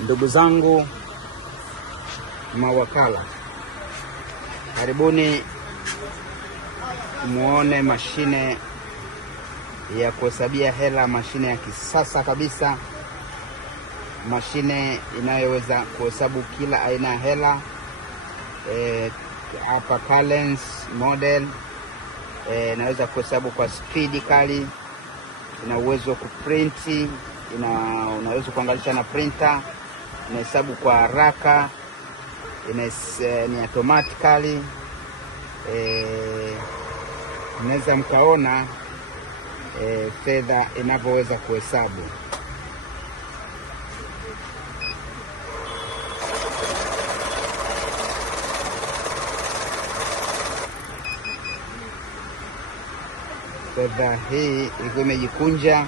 Ndugu zangu mawakala, karibuni muone mashine ya kuhesabia hela, mashine ya kisasa kabisa, mashine inayoweza kuhesabu kila aina ya hela. Hapa currency model, inaweza kuhesabu kwa speed kali, ina uwezo wa kuprinti, unaweza kuangalisha na printer, inahesabu kwa haraka, ni automatically. Mnaweza mkaona fedha inavyoweza kuhesabu. Fedha hii ilikuwa imejikunja.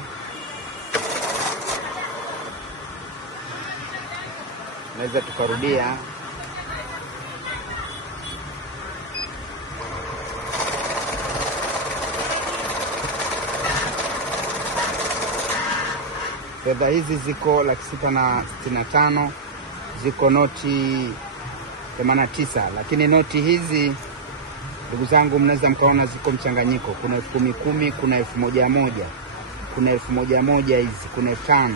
Naweza tukarudia. Fedha hizi ziko 665, ziko noti 89, lakini noti hizi ndugu zangu mnaweza mkaona ziko mchanganyiko. Kuna 10,000, kuna 1,100, kuna 1,100 hizi, kuna 5,000,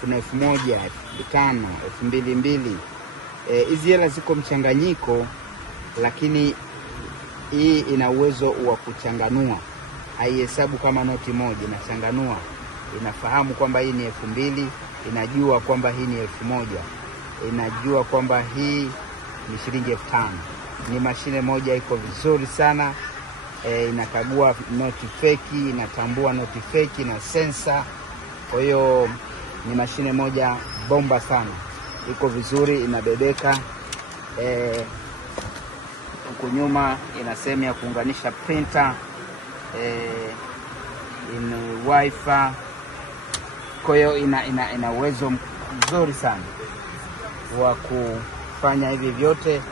kuna 1,000, 5,000, 2,200. Hizi hela ziko mchanganyiko, lakini hii ina uwezo wa kuchanganua. Haihesabu kama noti moja, inachanganua. Inafahamu kwamba hii ni 2,000, inajua kwamba hii ni 1,000, inajua kwamba hii ni shilingi 5,000. Ni mashine moja iko vizuri sana. Inakagua noti feki, inatambua noti feki na sensa. Kwa hiyo ni mashine moja bomba sana, iko vizuri, inabebeka. Huku nyuma ina sehemu ya kuunganisha printer, ina wifi. Kwa hiyo ina uwezo mzuri sana wa kufanya hivi vyote,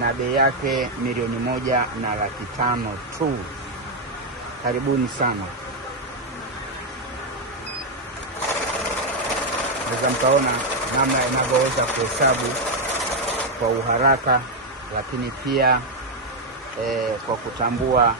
na bei yake 1,500,000 tu. Karibuni sana. Naweza mkaona namna inavyoweza kuhesabu kwa uharaka, lakini pia kwa kutambua